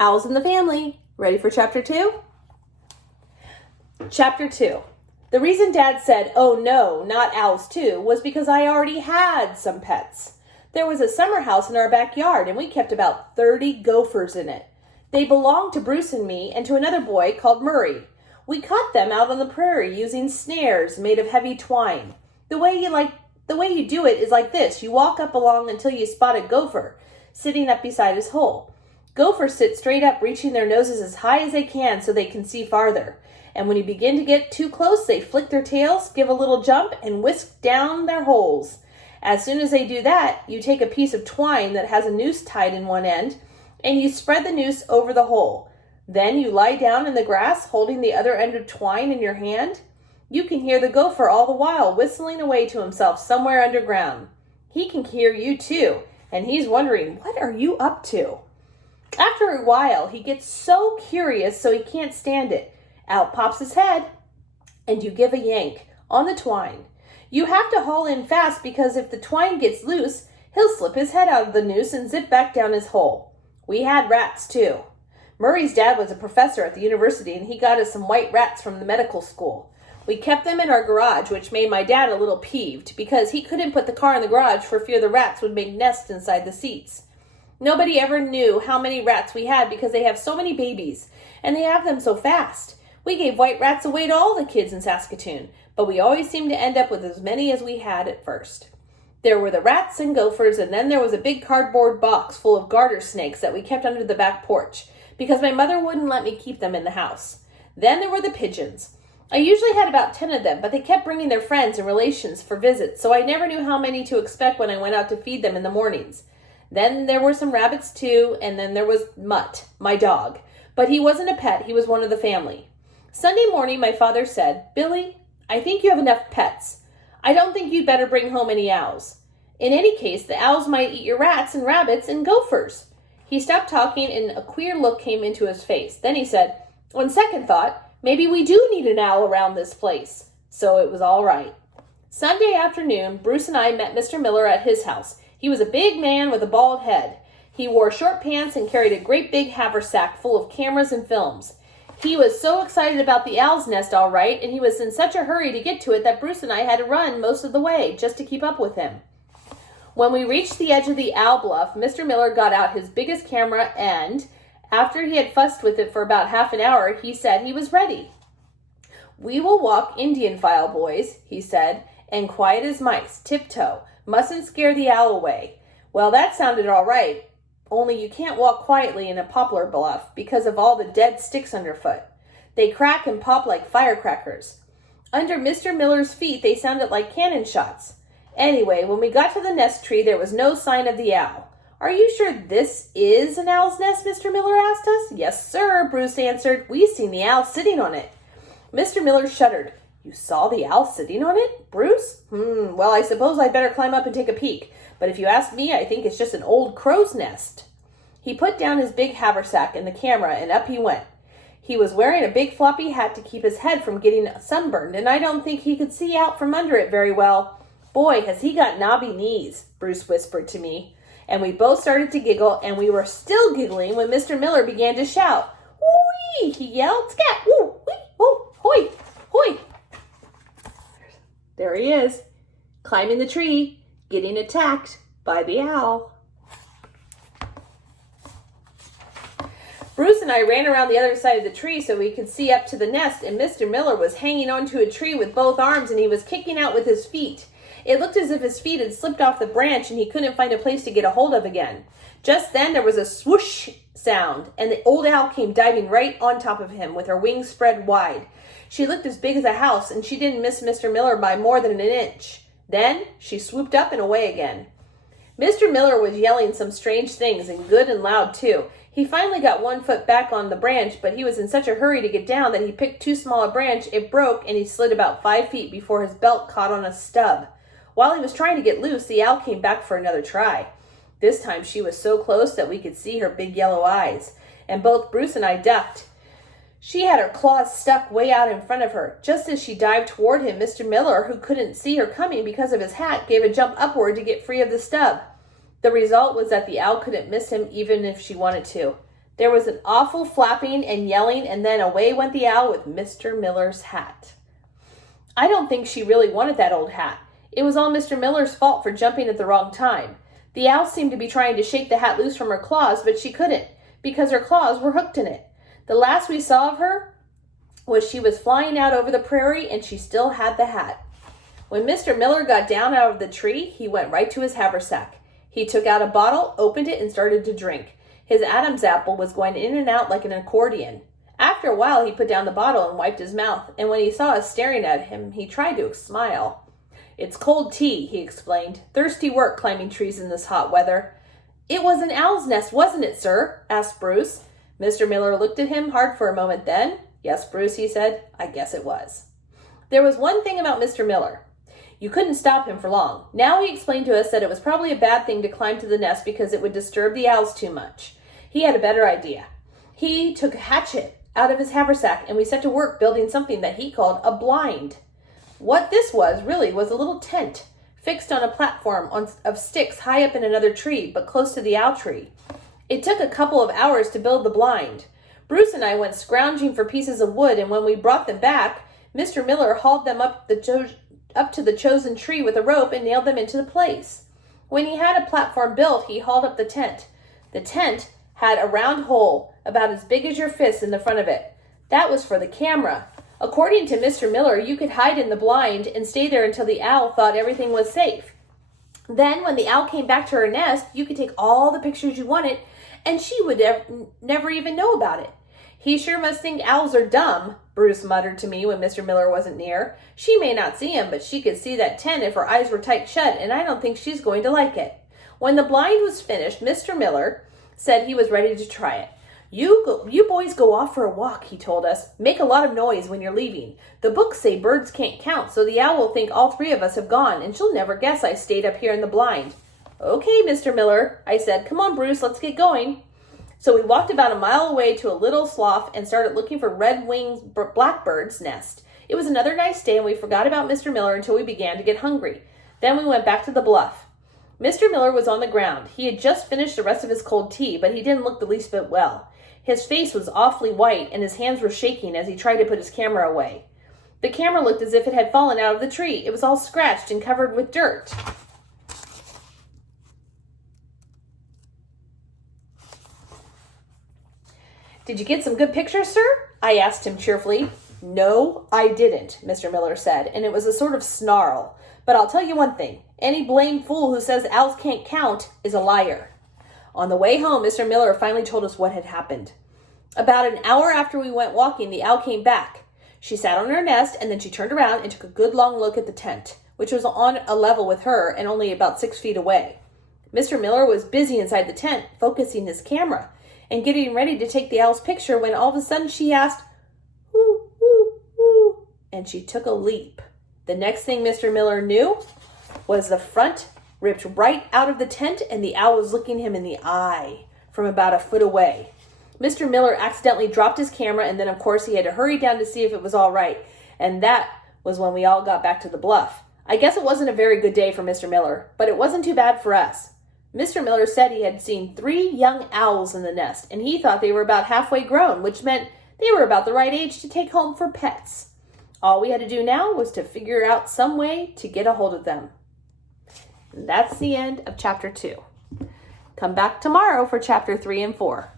Owls in the Family. Ready for Chapter 2? Chapter 2. The reason Dad said, "Oh no, not owls too," was because I already had some pets. There was a summer house in our backyard, and we kept about 30 gophers in it. They belonged to Bruce and me and to another boy called Murray. We caught them out on the prairie using snares made of heavy twine. The way you do it is like this. You walk up along until you spot a gopher sitting up beside his hole. Gophers sit straight up, reaching their noses as high as they can so they can see farther. And when you begin to get too close, they flick their tails, give a little jump, and whisk down their holes. As soon as they do that, you take a piece of twine that has a noose tied in one end, and you spread the noose over the hole. Then you lie down in the grass, holding the other end of twine in your hand. You can hear the gopher all the while whistling away to himself somewhere underground. He can hear you too, and he's wondering, what are you up to? After a while, he gets so curious so he can't stand it. Out pops his head, and you give a yank on the twine. You have to haul in fast because if the twine gets loose, he'll slip his head out of the noose and zip back down his hole. We had rats too. Murray's dad was a professor at the university, and he got us some white rats from the medical school. We kept them in our garage, which made my dad a little peeved because he couldn't put the car in the garage for fear the rats would make nests inside the seats. Nobody ever knew how many rats we had because they have so many babies, and they have them so fast. We gave white rats away to all the kids in Saskatoon, but we always seemed to end up with as many as we had at first. There were the rats and gophers, and then there was a big cardboard box full of garter snakes that we kept under the back porch because my mother wouldn't let me keep them in the house. Then there were the pigeons. I usually had about 10 of them, but they kept bringing their friends and relations for visits, so I never knew how many to expect when I went out to feed them in the mornings. Then there were some rabbits too, and then there was Mutt, my dog. But he wasn't a pet, he was one of the family. Sunday morning, my father said, "Billy, I think you have enough pets. I don't think you'd better bring home any owls. In any case, the owls might eat your rats and rabbits and gophers." He stopped talking and a queer look came into his face. Then he said, "On second thought, maybe we do need an owl around this place." So it was all right. Sunday afternoon, Bruce and I met Mr. Miller at his house. He was a big man with a bald head. He wore short pants and carried a great big haversack full of cameras and films. He was so excited about the owl's nest all right, and he was in such a hurry to get to it that Bruce and I had to run most of the way just to keep up with him. When we reached the edge of the owl bluff, Mr. Miller got out his biggest camera and, after he had fussed with it for about half an hour, he said he was ready. "We will walk Indian file, boys," he said, "and quiet as mice, tiptoe. Mustn't scare the owl away." Well, that sounded all right, only you can't walk quietly in a poplar bluff because of all the dead sticks underfoot. They crack and pop like firecrackers. Under Mr. Miller's feet, they sounded like cannon shots. Anyway, when we got to the nest tree, there was no sign of the owl. "Are you sure this is an owl's nest?" Mr. Miller asked us. "Yes, sir," Bruce answered. "We've seen the owl sitting on it." Mr. Miller shuddered. "You saw the owl sitting on it, Bruce?" Well, I suppose I'd better climb up and take a peek. But if you ask me, I think it's just an old crow's nest." He put down his big haversack and the camera, and up he went. He was wearing a big floppy hat to keep his head from getting sunburned, and I don't think he could see out from under it very well. "Boy, has he got knobby knees," Bruce whispered to me. And we both started to giggle, and we were still giggling when Mr. Miller began to shout. "Whee!" he yelled. "Scat! Woo! Wee! Woo! Hoy! Hoy!" There he is, climbing the tree, getting attacked by the owl. Bruce and I ran around the other side of the tree so we could see up to the nest, and Mr. Miller was hanging onto a tree with both arms, and he was kicking out with his feet. It looked as if his feet had slipped off the branch and he couldn't find a place to get a hold of again. Just then there was a swoosh sound, and the old owl came diving right on top of him with her wings spread wide. She looked as big as a house, and she didn't miss Mr. Miller by more than an inch. Then she swooped up and away again. Mr. Miller was yelling some strange things, and good and loud too. He finally got one foot back on the branch, but he was in such a hurry to get down that he picked too small a branch, it broke, and he slid about 5 feet before his belt caught on a stub. While he was trying to get loose, the owl came back for another try. This time she was so close that we could see her big yellow eyes, and both Bruce and I ducked. She had her claws stuck way out in front of her. Just as she dived toward him, Mr. Miller, who couldn't see her coming because of his hat, gave a jump upward to get free of the stub. The result was that the owl couldn't miss him even if she wanted to. There was an awful flapping and yelling, and then away went the owl with Mr. Miller's hat. I don't think she really wanted that old hat. It was all Mr. Miller's fault for jumping at the wrong time. The owl seemed to be trying to shake the hat loose from her claws, but she couldn't, because her claws were hooked in it. The last we saw of her was she was flying out over the prairie, and she still had the hat. When Mr. Miller got down out of the tree, he went right to his haversack. He took out a bottle, opened it, and started to drink. His Adam's apple was going in and out like an accordion. After a while, he put down the bottle and wiped his mouth, and when he saw us staring at him, he tried to smile. "It's cold tea," he explained. "Thirsty work climbing trees in this hot weather." "It was an owl's nest, wasn't it, sir?" asked Bruce. Mr. Miller looked at him hard for a moment, then, "Yes, Bruce," he said, "I guess it was." There was one thing about Mr. Miller. You couldn't stop him for long. Now he explained to us that it was probably a bad thing to climb to the nest because it would disturb the owls too much. He had a better idea. He took a hatchet out of his haversack, and we set to work building something that he called a blind. What this was really was a little tent fixed on a platform of sticks high up in another tree, but close to the owl tree. It took a couple of hours to build the blind. Bruce and I went scrounging for pieces of wood, and when we brought them back, Mr. Miller hauled them up to the chosen tree with a rope and nailed them into the place. When he had a platform built, he hauled up the tent. The tent had a round hole about as big as your fist in the front of it. That was for the camera. According to Mr. Miller, you could hide in the blind and stay there until the owl thought everything was safe. Then, when the owl came back to her nest, you could take all the pictures you wanted, and she would never even know about it. "He sure must think owls are dumb," Bruce muttered to me when Mr. Miller wasn't near. "She may not see him, but she could see that tent if her eyes were tight shut, and I don't think she's going to like it." When the blind was finished, Mr. Miller said he was ready to try it. You boys go off for a walk," he told us. "Make a lot of noise when you're leaving. The books say birds can't count, so the owl will think all three of us have gone, and she'll never guess I stayed up here in the blind." "Okay, Mr. Miller," I said. "Come on, Bruce, let's get going." So we walked about a mile away to a little slough and started looking for red-winged blackbird's nest. It was another nice day, and we forgot about Mr. Miller until we began to get hungry. Then we went back to the bluff. Mr. Miller was on the ground. He had just finished the rest of his cold tea, but he didn't look the least bit well. His face was awfully white, and his hands were shaking as he tried to put his camera away. The camera looked as if it had fallen out of the tree. It was all scratched and covered with dirt. "Did you get some good pictures, sir?" I asked him cheerfully. "No, I didn't," Mr. Miller said, and it was a sort of snarl. "But I'll tell you one thing. Any blamed fool who says owls can't count is a liar." On the way home, Mr. Miller finally told us what had happened. About an hour after we went walking, the owl came back. She sat on her nest, and then she turned around and took a good long look at the tent, which was on a level with her and only about 6 feet away. Mr. Miller was busy inside the tent, focusing his camera and getting ready to take the owl's picture when all of a sudden she asked, "Whoo, whoo, whoo," and she took a leap. The next thing Mr. Miller knew was the front ripped right out of the tent, and the owl was looking him in the eye from about a foot away. Mr. Miller accidentally dropped his camera, and then, of course, he had to hurry down to see if it was all right, and that was when we all got back to the bluff. I guess it wasn't a very good day for Mr. Miller, but it wasn't too bad for us. Mr. Miller said he had seen 3 young owls in the nest, and he thought they were about halfway grown, which meant they were about the right age to take home for pets. All we had to do now was to figure out some way to get a hold of them. And that's the end of chapter 2. Come back tomorrow for chapter 3 and 4.